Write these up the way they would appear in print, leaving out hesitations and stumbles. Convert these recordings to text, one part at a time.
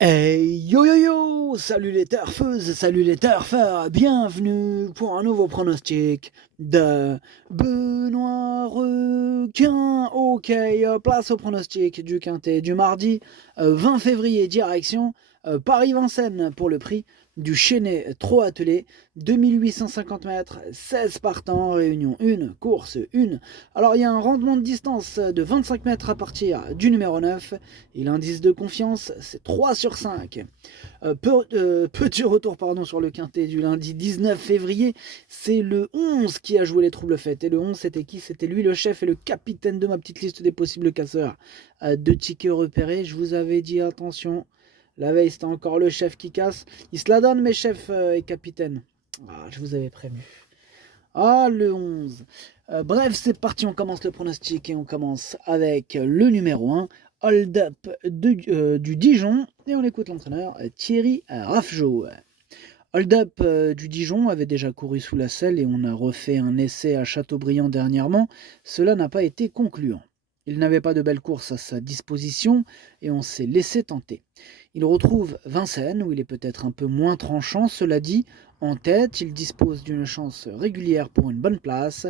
Hey yo yo yo! Salut les turfeuses, salut les turfeurs, bienvenue pour un nouveau pronostic de Benoît Requin. Ok, place au pronostic du quintet du mardi 20 février, direction Paris-Vincennes pour le prix du Chêné trop attelé, 2850 mètres, 16 partants, réunion 1, course 1. Alors il y a un rendement de distance de 25 mètres à partir du numéro 9 et l'indice de confiance c'est 3 sur 5. Petit retour sur le quintet du lundi 19 février, c'est le 11 qui a joué les troubles fêtes. Et le 11 c'était qui? C'était lui le chef et le capitaine de ma petite liste des possibles casseurs. Deux tickets repérés, je vous avais dit attention. La veille, c'était encore le chef qui casse. Il se la donne, mes chefs et capitaines. Ah, je vous avais prévenu. Ah, le 11. Bref, c'est parti, on commence le pronostic et on commence avec le numéro 1, Hold Up du Dijon. Et on écoute l'entraîneur Thierry Raffjo. Hold Up du Dijon avait déjà couru sous la selle et on a refait un essai à Châteaubriand dernièrement. Cela n'a pas été concluant. Il n'avait pas de belle course à sa disposition et on s'est laissé tenter. Il retrouve Vincennes, où il est peut-être un peu moins tranchant, cela dit, en tête, il dispose d'une chance régulière pour une bonne place.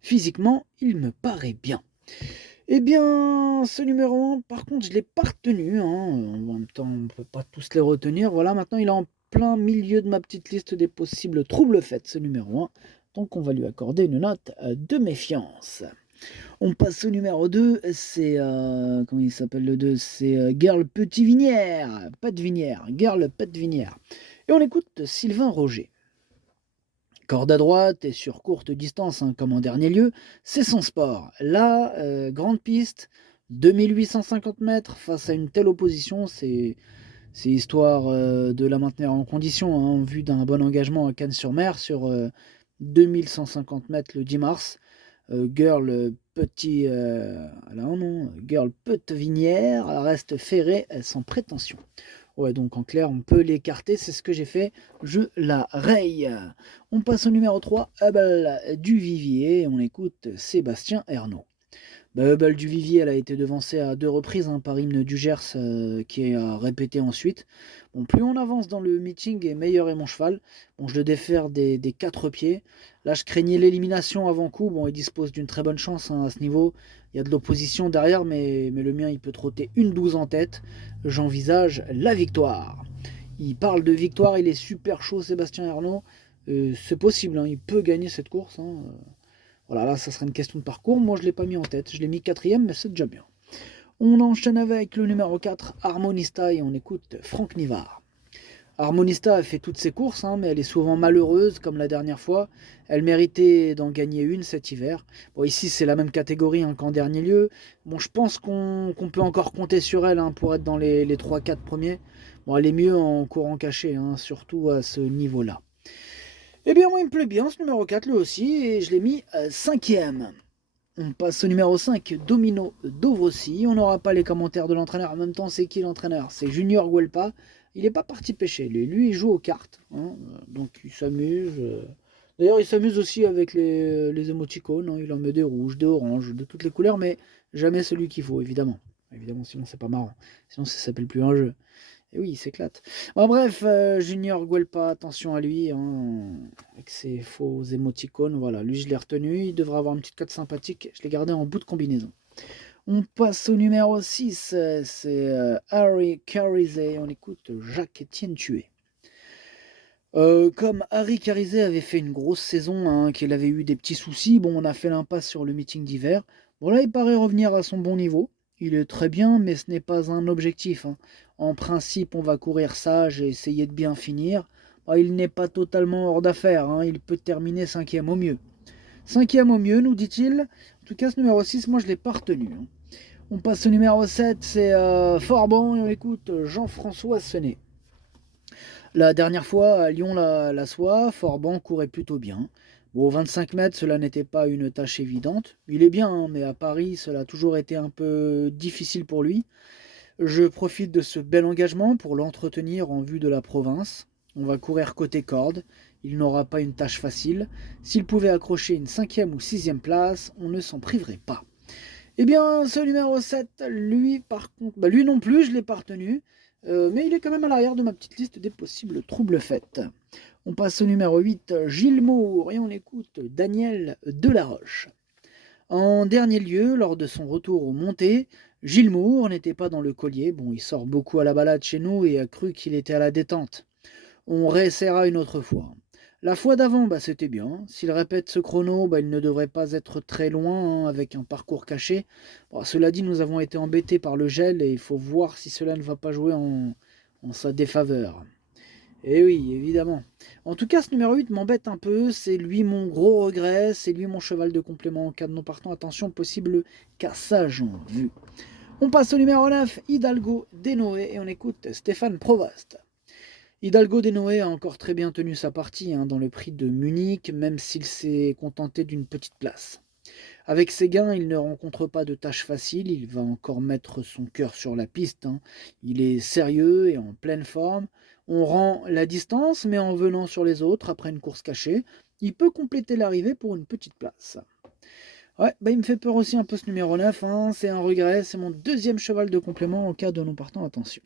Physiquement, il me paraît bien. Eh bien, ce numéro 1, par contre, je ne l'ai pas retenu. En même temps, on ne peut pas tous les retenir. Voilà, maintenant, il est en plein milieu de ma petite liste des possibles troubles faits, ce numéro 1. Donc, on va lui accorder une note de méfiance. On passe au numéro 2, c'est... comment il s'appelle le 2? C'est Girl Petit Vinière. Pas de Vinière. Girl Petit Vinière. Et on écoute Sylvain Roger. Corde à droite et sur courte distance, comme en dernier lieu, c'est son sport. Là, grande piste, 2850 mètres face à une telle opposition, c'est histoire de la maintenir en condition, en vue d'un bon engagement à Cannes-sur-Mer sur 2150 mètres le 10 mars. Girl Petit, Girl Petit Vinière reste ferrée sans prétention. Ouais, donc en clair, on peut l'écarter, c'est ce que j'ai fait, je la raye. On passe au numéro 3, Hubble du Vivier, et on écoute Sébastien Ernaud. Hubble du Vivier, elle a été devancée à 2 reprises par Hymne du Gers, qui a répété ensuite. Bon, plus on avance dans le meeting, et meilleur est mon cheval. Bon, je le défère des 4 pieds. Là, je craignais l'élimination avant coup. Bon, il dispose d'une très bonne chance à ce niveau. Il y a de l'opposition derrière, mais le mien, il peut trotter une 12 en tête. J'envisage la victoire. Il parle de victoire, il est super chaud, Sébastien Ernaud. C'est possible, il peut gagner cette course. Voilà, là, ça serait une question de parcours. Moi, je ne l'ai pas mis en tête. Je l'ai mis quatrième, mais c'est déjà bien. On enchaîne avec le numéro 4, Harmonista, et on écoute Franck Nivard. Harmonista a fait toutes ses courses, mais elle est souvent malheureuse, comme la dernière fois. Elle méritait d'en gagner une cet hiver. Bon, ici, c'est la même catégorie qu'en dernier lieu. Bon, je pense qu'on peut encore compter sur elle pour être dans les 3-4 premiers. Bon, elle est mieux en courant caché, surtout à ce niveau-là. Eh bien, moi, il me plaît bien ce numéro 4, lui aussi, et je l'ai mis cinquième. On passe au numéro 5, Domino Dovrossi. On n'aura pas les commentaires de l'entraîneur. En même temps, c'est qui l'entraîneur? C'est Junior Guelpa. Il n'est pas parti pêcher. Lui, il joue aux cartes. Donc, il s'amuse. D'ailleurs, il s'amuse aussi avec les émoticônes. Il en met des rouges, des oranges, de toutes les couleurs, mais jamais celui qu'il faut, évidemment. Évidemment, sinon, c'est pas marrant. Sinon, ça s'appelle plus un jeu. Et oui, il s'éclate. Bon, bref, Junior Guelpa, attention à lui, avec ses faux émoticônes. Voilà, lui, je l'ai retenu. Il devrait avoir une petite cote sympathique. Je l'ai gardé en bout de combinaison. On passe au numéro 6. C'est Harry Carizé. On écoute Jacques-Étienne Tué. Comme Harry Carizé avait fait une grosse saison, qu'il avait eu des petits soucis, bon, on a fait l'impasse sur le meeting d'hiver. Bon, là, il paraît revenir à son bon niveau. Il est très bien, mais ce n'est pas un objectif. En principe, on va courir sage et essayer de bien finir. Bah, il n'est pas totalement hors d'affaire. Il peut terminer cinquième au mieux. Cinquième au mieux, nous dit-il. En tout cas, ce numéro 6, moi, je ne l'ai pas retenu. On passe au numéro 7, c'est Forban, et on écoute Jean-François Senet. La dernière fois, à Lyon-la-Soie, Forban courait plutôt bien. Bon, 25 mètres, cela n'était pas une tâche évidente. Il est bien, mais à Paris, cela a toujours été un peu difficile pour lui. Je profite de ce bel engagement pour l'entretenir en vue de la province. On va courir côté corde. Il n'aura pas une tâche facile. S'il pouvait accrocher une 5e ou 6e place, on ne s'en priverait pas. Eh bien, ce numéro 7, lui, par contre, lui non plus, je ne l'ai pas retenu. Mais il est quand même à l'arrière de ma petite liste des possibles troubles faits. On passe au numéro 8, Gilles Moore, et on écoute Daniel Delaroche. En dernier lieu, lors de son retour aux montées, Gilles Moore n'était pas dans le collier. Bon, il sort beaucoup à la balade chez nous et a cru qu'il était à la détente. On réessayera une autre fois. La fois d'avant, c'était bien. S'il répète ce chrono, il ne devrait pas être très loin, hein, avec un parcours caché. Bon, cela dit, nous avons été embêtés par le gel et il faut voir si cela ne va pas jouer en sa défaveur. Eh oui, évidemment. En tout cas, ce numéro 8 m'embête un peu. C'est lui mon gros regret. C'est lui mon cheval de complément en cas de non partant. Attention, possible cassage en vue. On passe au numéro 9, Hidalgo Denoé, et on écoute Stéphane Provost. Hidalgo Denoé a encore très bien tenu sa partie, hein, dans le prix de Munich, même s'il s'est contenté d'une petite place. Avec ses gains, il ne rencontre pas de tâches faciles, il va encore mettre son cœur sur la piste, hein. Il est sérieux et en pleine forme. On rend la distance, mais en venant sur les autres, après une course cachée, il peut compléter l'arrivée pour une petite place. Ouais, il me fait peur aussi un peu ce numéro 9, hein. C'est un regret, c'est mon deuxième cheval de complément en cas de non partant, attention.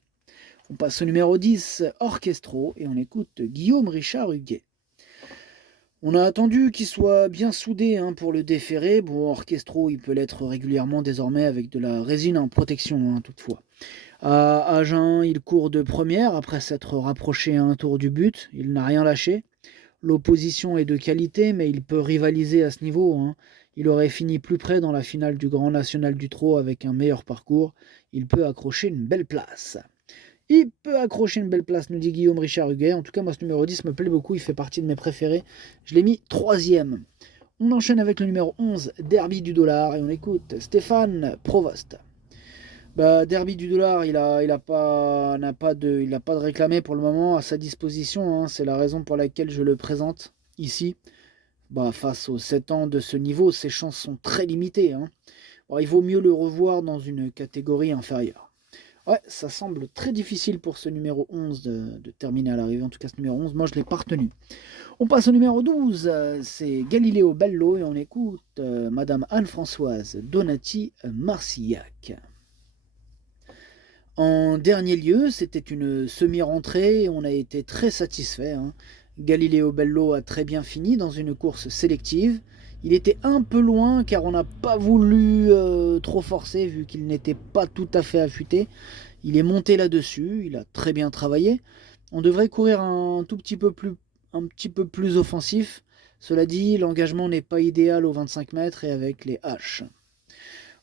On passe au numéro 10, Orchestro, et on écoute Guillaume Richard Huguet. On a attendu qu'il soit bien soudé, hein, pour le déférer. Bon, Orchestro, il peut l'être régulièrement désormais avec de la résine en protection, hein, toutefois. À Agen, il court de première après s'être rapproché à un tour du but. Il n'a rien lâché. L'opposition est de qualité, mais il peut rivaliser à ce niveau, hein. Il aurait fini plus près dans la finale du Grand National du Trot avec un meilleur parcours. Il peut accrocher une belle place. Il peut accrocher une belle place, nous dit Guillaume Richard Huguet. En tout cas, moi, ce numéro 10 me plaît beaucoup. Il fait partie de mes préférés. Je l'ai mis 3e. On enchaîne avec le numéro 11, Derby du Dollar. Et on écoute Stéphane Provost. Derby du Dollar, il a pas de réclamé pour le moment à sa disposition, hein. C'est la raison pour laquelle je le présente ici. Face aux 7 ans de ce niveau, ses chances sont très limitées, hein. Bon, il vaut mieux le revoir dans une catégorie inférieure. Ouais, ça semble très difficile pour ce numéro 11 de terminer à l'arrivée. En tout cas, ce numéro 11, moi, je ne l'ai pas retenu. On passe au numéro 12, c'est Galiléo Bello, et on écoute Madame Anne-Françoise Donati Marcillac. En dernier lieu, c'était une semi-rentrée et on a été très satisfait, hein. Galiléo Bello a très bien fini dans une course sélective. Il était un peu loin car on n'a pas voulu trop forcer vu qu'il n'était pas tout à fait affûté. Il est monté là-dessus, il a très bien travaillé. On devrait courir un petit peu plus offensif. Cela dit, l'engagement n'est pas idéal aux 25 mètres et avec les haches.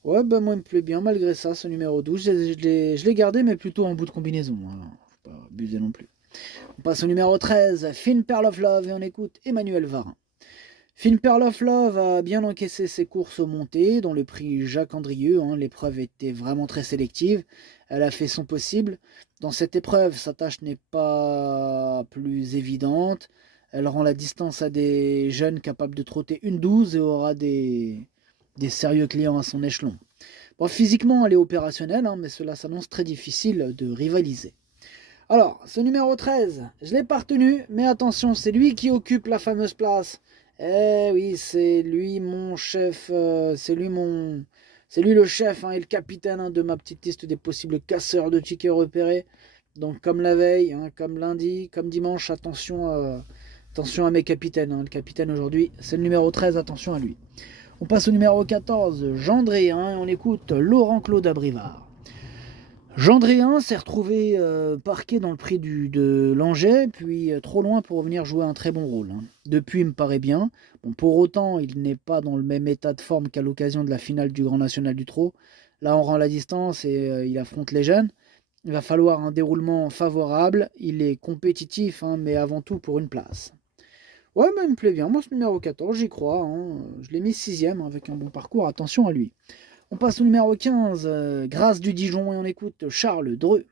Ouais, moi il me plaît bien malgré ça, ce numéro 12. Je l'ai gardé, mais plutôt en bout de combinaison, hein. Faut pas abuser non plus. On passe au numéro 13, Fine Pearl of Love, et on écoute Emmanuel Varin. Fine Pearl of Love a bien encaissé ses courses aux montées, dont le prix Jacques Andrieux, hein. L'épreuve était vraiment très sélective. Elle a fait son possible. Dans cette épreuve, sa tâche n'est pas plus évidente. Elle rend la distance à des jeunes capables de trotter une 12 et aura des sérieux clients à son échelon. Bon, physiquement, elle est opérationnelle, hein, mais cela s'annonce très difficile de rivaliser. Alors, ce numéro 13, je ne l'ai pas retenu, mais attention, c'est lui qui occupe la fameuse place. Eh oui, c'est lui mon chef, c'est lui le chef, hein, et le capitaine, hein, de ma petite liste des possibles casseurs de tickets repérés. Donc comme la veille, hein, comme lundi, comme dimanche, attention à mes capitaines, hein. Le capitaine aujourd'hui, c'est le numéro 13, attention à lui. On passe au numéro 14, Gendréen, et on écoute Laurent-Claude Abrivard. Gendréen s'est retrouvé parqué dans le prix de Langeais, puis trop loin pour venir jouer un très bon rôle, hein. Depuis, il me paraît bien. Bon, pour autant, il n'est pas dans le même état de forme qu'à l'occasion de la finale du Grand National du Trot. Là, on rend la distance et il affronte les jeunes. Il va falloir un déroulement favorable. Il est compétitif, hein, mais avant tout pour une place. Ouais, mais il me plaît bien. Moi, ce numéro 14, j'y crois, hein. Je l'ai mis 6e avec un bon parcours. Attention à lui. On passe au numéro 15, Grâce du Dijon, et on écoute Charles Dreux.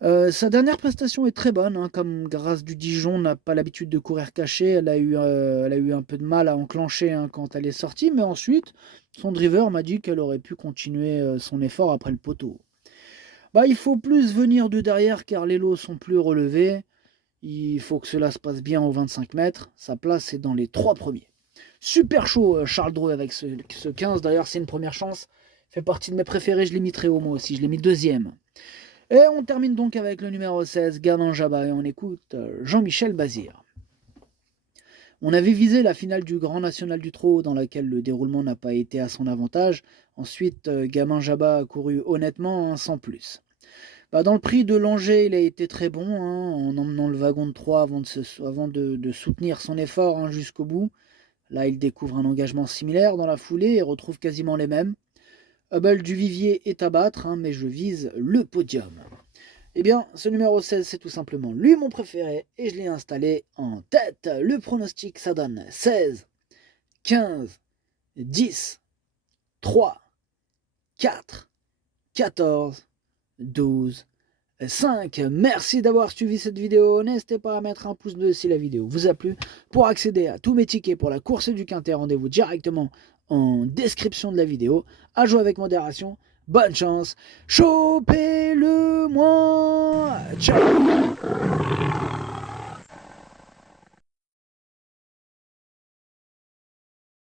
Sa dernière prestation est très bonne, hein, comme Grâce du Dijon n'a pas l'habitude de courir caché. Elle a eu un peu de mal à enclencher, hein, quand elle est sortie, mais ensuite, son driver m'a dit qu'elle aurait pu continuer son effort après le poteau. Il faut plus venir de derrière car les lots sont plus relevés. Il faut que cela se passe bien aux 25 mètres. Sa place est dans les 3 premiers. Super chaud, Charles Dreux avec ce 15. D'ailleurs, c'est une première chance. Fait partie de mes préférés. Je l'ai mis très haut moi aussi. Je l'ai mis 2e. Et on termine donc avec le numéro 16, Gamin Jabba, et on écoute Jean-Michel Bazir. On avait visé la finale du Grand National du Trot, dans laquelle le déroulement n'a pas été à son avantage. Ensuite, Gamin Jabba a couru honnêtement, sans plus. Dans le prix de Langeais, il a été très bon, en emmenant le wagon de 3 avant de soutenir son effort, jusqu'au bout. Là, il découvre un engagement similaire dans la foulée et retrouve quasiment les mêmes. Hubble du Vivier est à battre, mais je vise le podium. Eh bien, ce numéro 16, c'est tout simplement lui mon préféré, et je l'ai installé en tête. Le pronostic, ça donne 16, 15, 10, 3, 4, 14, 12, 5. Merci d'avoir suivi cette vidéo. N'hésitez pas à mettre un pouce bleu si la vidéo vous a plu. Pour accéder à tous mes tickets pour la course du Quintet, rendez-vous directement en description de la vidéo. À jouer avec modération. Bonne chance. Chopez-le moi. Ciao.